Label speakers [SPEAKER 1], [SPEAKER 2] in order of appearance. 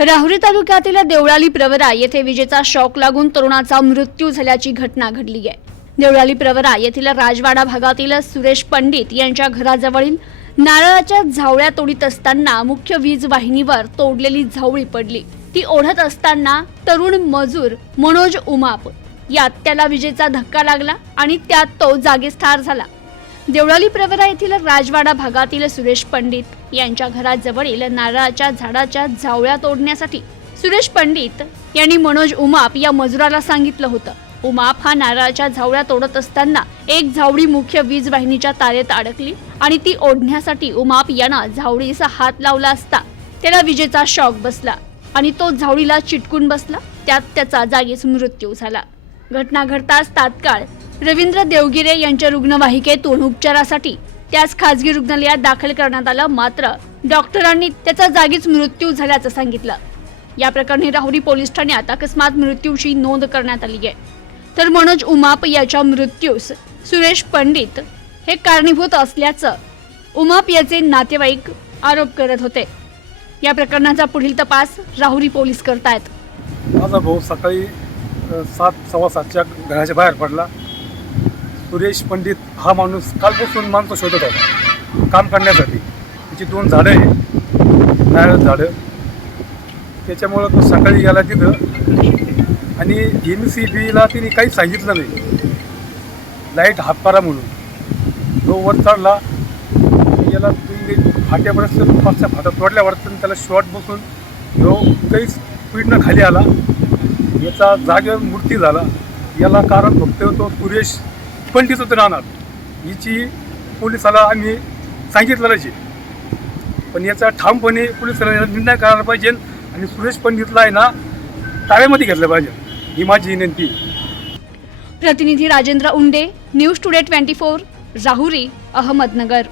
[SPEAKER 1] राहुरी तालुक्यातील देवळाली प्रवरा येथे विजेचा शॉक लागून तरुणाचा मृत्यू झाल्याची घटना घडली आहे. देवळाली प्रवरा येथील राजवाडा भागातील सुरेश पंडित यांच्या घराजवळील नारळाच्या झावळ्या तोडीत असताना मुख्य वीज वाहिनीवर तोडलेली झावळी पडली. ती ओढत असताना तरुण मजूर मनोज उमाप यात त्याला विजेचा धक्का लागला आणि त्यात तो जागीच ठार झाला. देवळाली प्रवरा येथील राजवाडा भागातील सुरेश पंडित यांच्या घराजवळील नारळाच्या झाडाच्या झावळ्या तोडण्यासाठी सुरेश पंडित यांनी मनोज उमाप या मजुराला सांगितलं होतं. उमाप हा नारळाच्या झावळ्या तोडत असताना एक झावळी मुख्य वीज वाहिनीच्या तारेत अडकली आणि ती ओढण्यासाठी उमाप यांना झावळीचा हात लावला असता त्याला विजेचा शॉक बसला आणि तो झावळीला चिटकून बसला. त्यात त्याचा जागीच मृत्यू झाला. घटना घडताच तात्काळ रवींद्र देवगिरे यांच्या रुग्णवाहिकेतून उपचारासाठी त्याच खासगी रुग्णालयात दाखल करण्यात आलं मात्र डॉक्टरांनी त्याचा जागीच मृत्यू झाल्याचं सांगितलं. या प्रकरणी राहुरी पोलीस ठाण्यात अकस्मात मृत्यूची नोंद करण्यात आली आहे. तर मनोज उमाप याच्या मृत्यूस सुरेश पंडित हे कारणीभूत असल्याचं उमाप याचे नातेवाईक आरोप करत होते. या प्रकरणाचा पुढील तपास राहुरी पोलीस करतायत.
[SPEAKER 2] माझा भाऊ सकाळी सात सव्वा सातच्या घराच्या बाहेर पडला. सुरेश पंडित हा माणूस कालपासून माणसं शोधत होता. काम करण्यासाठी. त्याची दोन झाडं आहे नारळ झाडं. त्याच्यामुळं तो सकाळी गेला तिथं. आणि एम सी बीला तिने काहीच सांगितलं नाही. लाइट हात म्हणून. तो वर चढला. याला तुम्ही फाट्यापर्यंत पाचच्या फाटा तोडल्यावर त्याला शॉर्ट बसून तो काहीच स्पीडनं खाली आला. याचा जागेवर मूर्ती झाला. याला कारण फक्त तो सुरेश पंडित होते राहणार. हिची पोलिसाला आम्ही सांगितलेलंच आहे. पण याचा ठामपणे पोलिसाला निर्णय करायला पाहिजे आणि सुरेश पंडितला आहे ना ताळ्यामध्ये घेतलं पाहिजे. ही माझी विनंती आहे.
[SPEAKER 1] प्रतिनिधी Rajendra Unde news today twenty four Rahuri Ahmednagar.